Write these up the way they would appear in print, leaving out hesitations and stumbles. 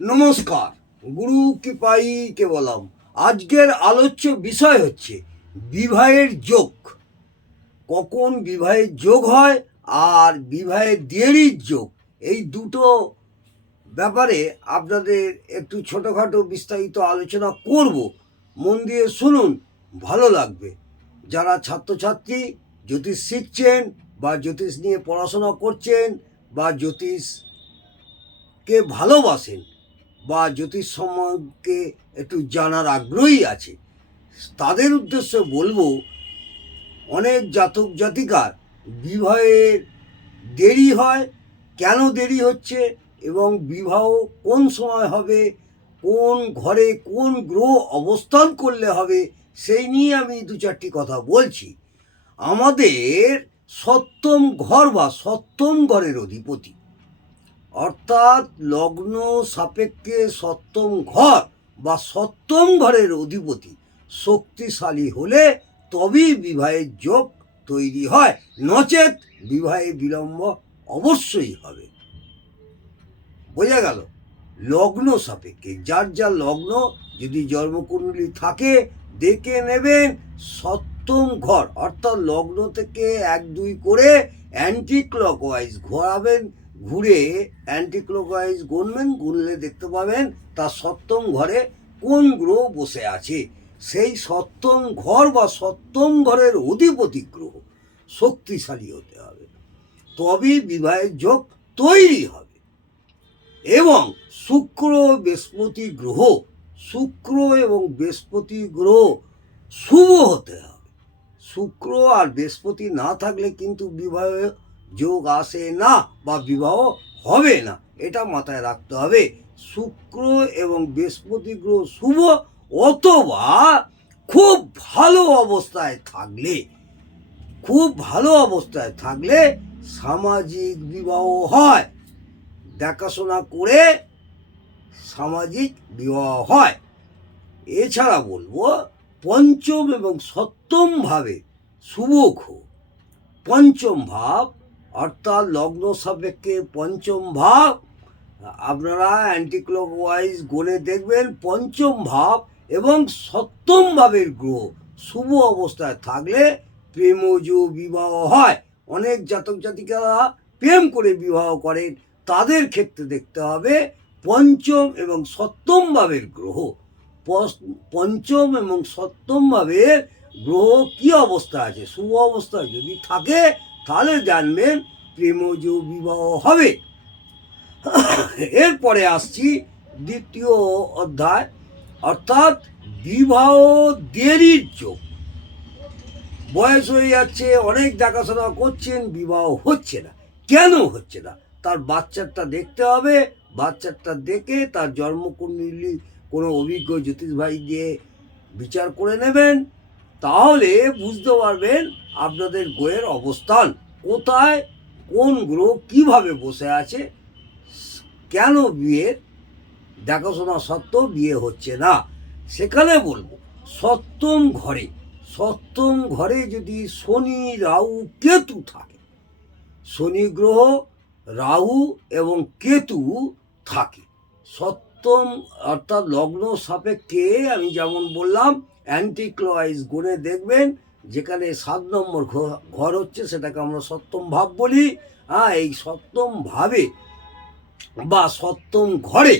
নমস্কার, গুরু কৃপাই কেবলম। আজকের আলোচ্য বিষয় হচ্ছে বিবাহের যোগ। কখন বিবাহের যোগ হয় আর বিবাহের দেরির যোগ, এই দুটো ব্যাপারে আপনাদের একটু ছোটোখাটো বিস্তারিত আলোচনা করব। মন দিয়ে শুনুন, ভালো লাগবে। যারা ছাত্রছাত্রী জ্যোতিষ শিখছেন বা জ্যোতিষ নিয়ে পড়াশোনা করছেন বা জ্যোতিষকে ভালোবাসেন বা জ্যোতিষ সম্পর্কে একটু জানার আগ্রহী আছে, তাদের উদ্দেশ্যে বলবো, অনেক জাতক জাতিকার বিবাহের দেরি হয়। কেন দেরি হচ্ছে এবং বিবাহ কোন সময় হবে, কোন ঘরে কোন গ্রহ অবস্থান করলে হবে, সেই নিয়ে আমি দু চারটি কথা বলছি। আমাদের সপ্তম ঘর বা সপ্তম ঘরের অধিপতি, অর্থাৎ লগ্ন সাপেক্ষে সপ্তম ঘর বা সপ্তম ঘরের অধিপতি শক্তিশালী হলে তবেই বিবাহের যোগ তৈরি হয়, নচেত বিবাহে বিলম্ব অবশ্যই হবে। বোঝা গেল? লগ্ন সাপেক্ষে যার যার লগ্ন যদি জন্মকুণ্ডলী থাকে দেখে নেবেন সপ্তম ঘর, অর্থাৎ লগ্ন থেকে 1-2 করে অ্যান্টি ক্লকওয়াইজ ঘোরাবেন, ঘুরে অ্যান্টি ক্লকওয়াইজ গুনবেন, গুনলে দেখতে পাবেন তার সপ্তম ঘরে কোন গ্রহ বসে আছে। সেই সপ্তম ঘর বা সপ্তম ঘরের অধিপতি গ্রহ শক্তিশালী হতে হবে, তবেই বিবাহের যোগ তৈরি হবে। এবং শুক্র বৃহস্পতি গ্রহ, শুক্র এবং বৃহস্পতি গ্রহ শুভ হতে হবে। শুক্র আর বৃহস্পতি না থাকলে কিন্তু বিবাহ যোগ আসে না বা বিবাহ হবে না, এটা মাথায় রাখতে হবে। শুক্র এবং বৃহস্পতি গ্রহ শুভ অথবা খুব ভালো অবস্থায় থাকলে, খুব ভালো অবস্থায় থাকলে সামাজিক বিবাহ হয়, দেখাশোনা করে সামাজিক বিবাহ হয়। এছাড়া বলবো পঞ্চম এবং সপ্তম ভাবে শুভ গ্রহ, পঞ্চম ভাব অর্থাৎ লগ্ন সাপেক্ষে পঞ্চম ভাব, আপনারা অ্যান্টি ক্লকওয়াইজ গুনে দেখবেন পঞ্চম ভাব এবং সপ্তম ভাবের গ্রহ শুভ অবস্থায় থাকলে প্রেমজ বিবাহ হয়। অনেক জাতক জাতিকারা প্রেম করে বিবাহ করেন, তাদের ক্ষেত্রে দেখতে হবে পঞ্চম এবং সপ্তম ভাবের গ্রহ, পঞ্চম এবং সপ্তম ভাবের গ্রহ কি অবস্থা আছে। শুভ অবস্থায় যদি থাকে তাহলে জানবেন প্রেমজ বিবাহ হবে। এরপরে আসছি দ্বিতীয় অধ্যায়, অর্থাৎ বিবাহ দেরির যোগ। বয়স হয়ে যাচ্ছে, অনেক দেখাশোনা করছেন, বিবাহ হচ্ছে না। কেন হচ্ছে না? তার বাচ্চাটা দেখতে হবে, বাচ্চাটা দেখে তার জন্মকুণ্ডলী কোনো অভিজ্ঞ জ্যোতিষ ভাই দিয়ে বিচার করে নেবেন, তাহলে বুঝতে পারবেন আপনাদের গ্রহের অবস্থান কোথায়, কোন গ্রহ কীভাবে বসে আছে, কেন বিয়ের দেখাশোনা সত্ত্বেও বিয়ে হচ্ছে না। সেখানে বলবো সপ্তম ঘরে, সপ্তম ঘরে যদি শনি রাহু কেতু থাকে, শনি গ্রহ রাহু এবং কেতু থাকে সপ্তম, অর্থাৎ লগ্ন সাপেক্ষে আমি যেমন বললাম অ্যান্টি ক্লকওয়াইজ গুনে দেখবেন, যেখানে 7 নম্বর ঘর হচ্ছে সেটাকে আমরা সপ্তম ভাব বলি। এই সপ্তম ভাবে বা সপ্তম ঘরে,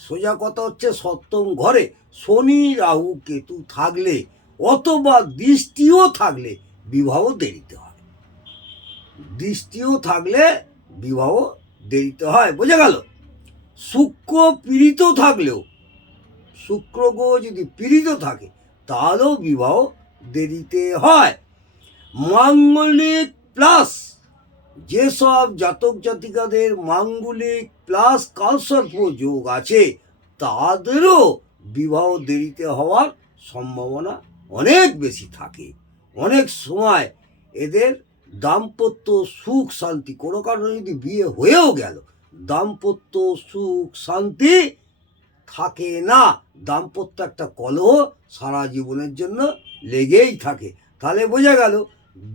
সোজা কথা হচ্ছে সপ্তম ঘরে শনি রাহু কেতু থাকলে অথবা দৃষ্টিও থাকলে বিবাহ দেরিতে হয়, দৃষ্টিও থাকলে বিবাহ দেরিতে হয়। বোঝা গেল? শুক্র পীড়িত থাকলেও, শুক্র গ্রহ যদি পীড়িত থাকে তাহলেও বিবাহ দেরিতে হয়। মাঙ্গলিক প্লাস, যেসব জাতক জাতিকাদের মাঙ্গলিক প্লাস কালসর্প যোগ আছে তাদেরও বিবাহ দেরিতে হওয়ার সম্ভাবনা অনেক বেশি থাকে। অনেক সময় এদের দাম্পত্য সুখ শান্তি, কোনো কারণে যদি বিয়ে হয়েও গেল, দাম্পত্য সুখ শান্তি থাকে না, দাম্পত্য একটা কলহ সারা জীবনের জন্য লেগেই থাকে। তাহলে বোঝা গেল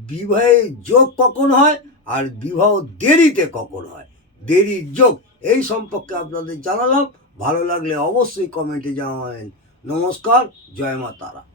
বিবাহের যোগ কখন হয় আর বিবাহ দেরিতে কখন হয়। দেরির যোগ এই সম্পর্কে আপনাদের জানালাম। ভালো লাগলে অবশ্যই কমেন্টে জানাবেন। নমস্কার, জয় মা তারা।